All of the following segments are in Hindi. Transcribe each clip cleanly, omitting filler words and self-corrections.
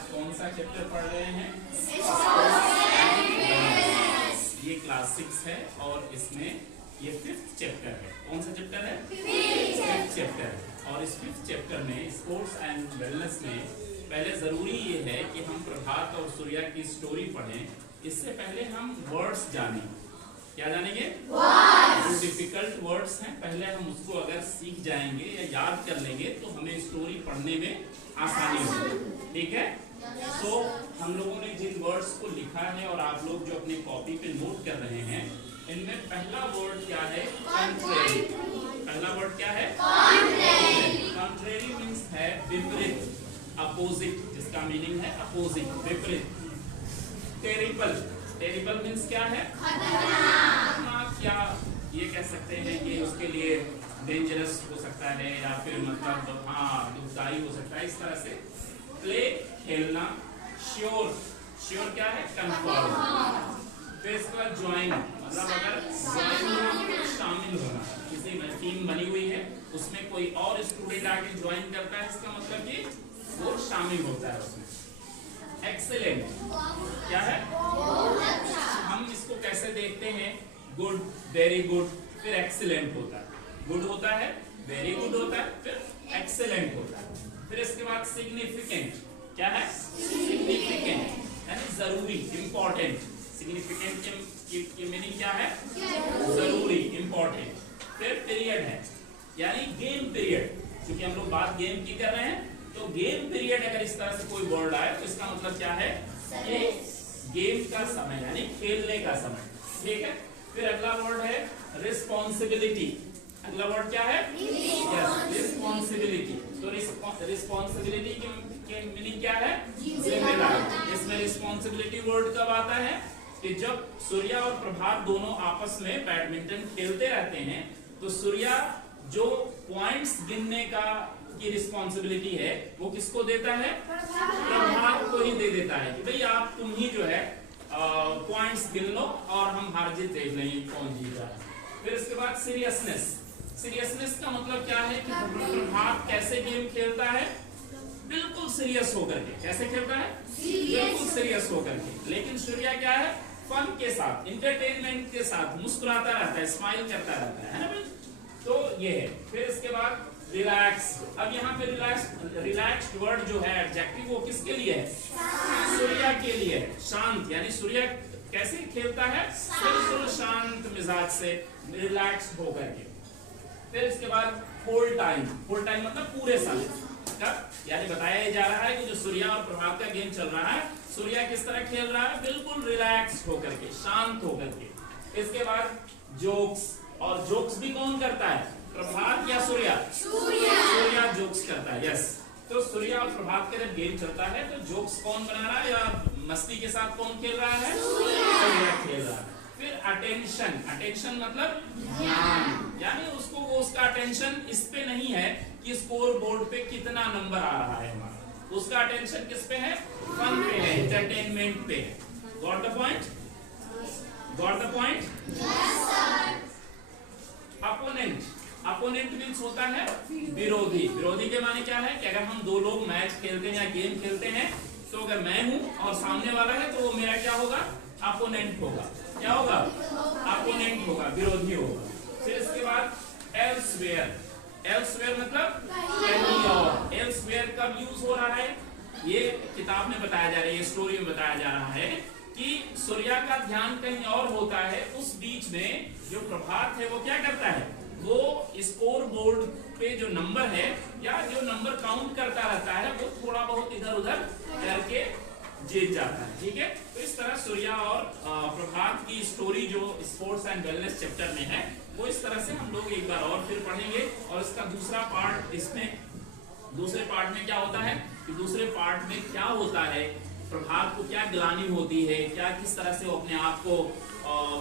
आज कौन सा चैप्टर पढ़ रहे हैं? ये क्लास 6 है और इसमें ये 5th चैप्टर है। कौन सा चैप्टर है? 5th चैप्टर है। और इस 5th चैप्टर में स्पोर्ट्स एंड वेलनेस में पहले जरूरी ये है कि हम प्रभात और सूर्या की स्टोरी पढ़ें। इससे पहले हम वर्ड्स जानें। क्या जानेंगे? जो डिफिकल्ट वर्ड्स हैं पहले हम उसको अगर सीख जाएंगे या याद कर लेंगे तो हमें स्टोरी पढ़ने में आसानी होगी। ठीक है? तो हम लोगों ने जिन वर्ड्स को लिखा है और आप लोग जो अपनी कॉपी पे नोट कर रहे हैं, इनमें पहला वर्ड क्या है? कॉन्ट्रेरी। पहला वर्ड क्या है? कॉन्ट्रेरी मीन्स है विपरीत, अपोजिट, जिसका मीनिंग है अपोजिट, विपरीत। टेरिबल, टेरिबल मीन्स क्या है? खतरनाक। क्या ये कह सकते हैं कि उसके लिए डेंजरस हो सकता है या फिर मतलब दुखदाई हो सकता है, इस तरह से। प्ले, खेलना। श्योर, श्योर क्या है? कंफर्म। फिर इसके बाद ज्वाइन, मतलब अगर ज्वाइन होना, शामिल होना। किसी टीम बनी हुई है, उसमें कोई और स्टूडेंट आके ज्वाइन करता है, इसका मतलब कि वो शामिल होता है उसमें। एक्सेलेंट क्या है? हम इसको कैसे देखते हैं? गुड, वेरी गुड, फिर एक्सीलेंट होता है। गुड होता है, वेरी गुड होता है, फिर एक्सीलेंट होता है। फिर इसके बाद सिग्निफिकेंट क्या है? सिग्निफिकेंट यानी जरूरी, इंपॉर्टेंट। सिग्निफिकेंट की मीनिंग क्या है? जरूरी, इंपॉर्टेंट। फिर पीरियड है यानी गेम पीरियड, क्योंकि हम लोग बात गेम की कर रहे हैं, तो गेम पीरियड अगर इस तरह से कोई वर्ड आए तो इसका मतलब क्या है? ये गेम का समय यानी खेलने का समय। ठीक है? फिर अगला वर्ड है रिस्पॉन्सिबिलिटी। अगला वर्ड क्या है? रिस्पॉन्सिबिलिटी। तो रिस्पॉन्सिबिलिटी की मीनिंग क्या है? जिम्मेदारी। इसमें रिस्पॉन्सिबिलिटी वर्ड कब आता है? कि जब सूर्या और प्रभात दोनों आपस में बैडमिंटन खेलते रहते हैं, तो सूर्या जो पॉइंट्स गिनने की रिस्पॉन्सिबिलिटी है वो किसको देता है? प्रभात को ही दे देता है कि भाई आप तुम ही जो है पॉइंट्स गिन लो और हम हार जीत देख लेंगे कौन जीता है। फिर इसके बाद सीरियसनेस। सीरियसनेस का मतलब क्या है कि प्रभात कैसे गेम खेलता है? बिल्कुल सीरियस होकर के। कैसे खेलता है? बिल्कुल सीरियस होकर के। लेकिन सूर्या क्या है? फन के साथ, एंटरटेनमेंट के साथ मुस्कुराता रहता है, स्माइल करता रहता है ना भाई? तो ये है। फिर इसके बाद रिलैक्स। अब यहाँ पे रिलैक्स्ड वर्ड जो है एडजेक्टिव, वो किसके लिए है? सूर्या के लिए है। शांत यानी सूर्या कैसे खेलता है? बिल्कुल शांत मिजाज से, रिलैक्स्ड होकर के। फिर इसके बाद फुल टाइम। फुल टाइम मतलब पूरे समय। यानी बताया जा रहा है कि जो सूर्या और प्रभात का गेम चल रहा है, सूर्या किस तरह खेल रहा है? बिल्कुल रिलैक्स होकर के, शांत होकर के। इसके बाद जोक्स। और जोक्स भी कौन करता है? प्रभात या सूर्या? सूर्या जोक्स करता है। यस। तो सूर्या और प्रभात का जब गेम चलता है तो जोक्स कौन बना रहा है या मस्ती के साथ कौन खेल रहा है? सूर्या खेल रहा है। फिर अटेंशन। अटेंशन मतलब ध्यान, यानी उसको उसका अटेंशन इस पे नहीं है कि स्कोर बोर्ड पे कितना नंबर आ रहा है हमारा। उसका अटेंशन किस पे है? फन पे है, एंटरटेनमेंट पे है। Got the point? Got the point? Yes sir. Opponent. Opponent means होता है विरोधी। विरोधी के माने क्या है कि अगर हम दो लोग मैच खेलते हैं या गेम खेलते हैं, तो अगर मैं हूं और सामने वाला है तो वो मेरा क्या होगा? अपोनेंट होगा। क्या होगा? अपोनेंट होगा, विरोधी होगा। फिर इसके बाद एल्सवेयर। एल्सवेयर मतलब कहीं और। एल्सवेयर कब यूज हो रहा है? ये किताब में बताया जा रहा है, ये स्टोरी में बताया जा रहा है कि सूर्या का ध्यान कहीं और होता है। उस बीच में जो प्रभात है वो क्या करता है? वो स्कोर बोर्ड पे जो नंबर है या जो नंबर काउंट करता रहता है, वो थोड़ा बहुत इधर उधर करके जीत जाता है। ठीक है? तो इस तरह सूर्या और प्रभात की स्टोरी जो स्पोर्ट्स एंड वेलनेस चैप्टर में है, वो इस तरह से हम लोग एक बार और फिर पढ़ेंगे। और इसका दूसरा पार्ट, इसमें दूसरे पार्ट में क्या होता है कि दूसरे पार्ट में क्या होता है, प्रभात को क्या ग्लानि होती है, क्या किस तरह से वो अपने आप को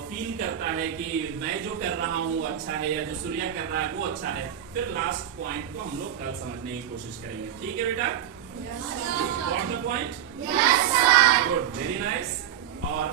फील करता है कि मैं जो कर रहा हूँ अच्छा है या जो सूर्या कर रहा है वो अच्छा है। फिर लास्ट पॉइंट को हम लोग कल समझने की कोशिश करेंगे। ठीक है बेटा? Got the point? Yes sir. Good, very nice. और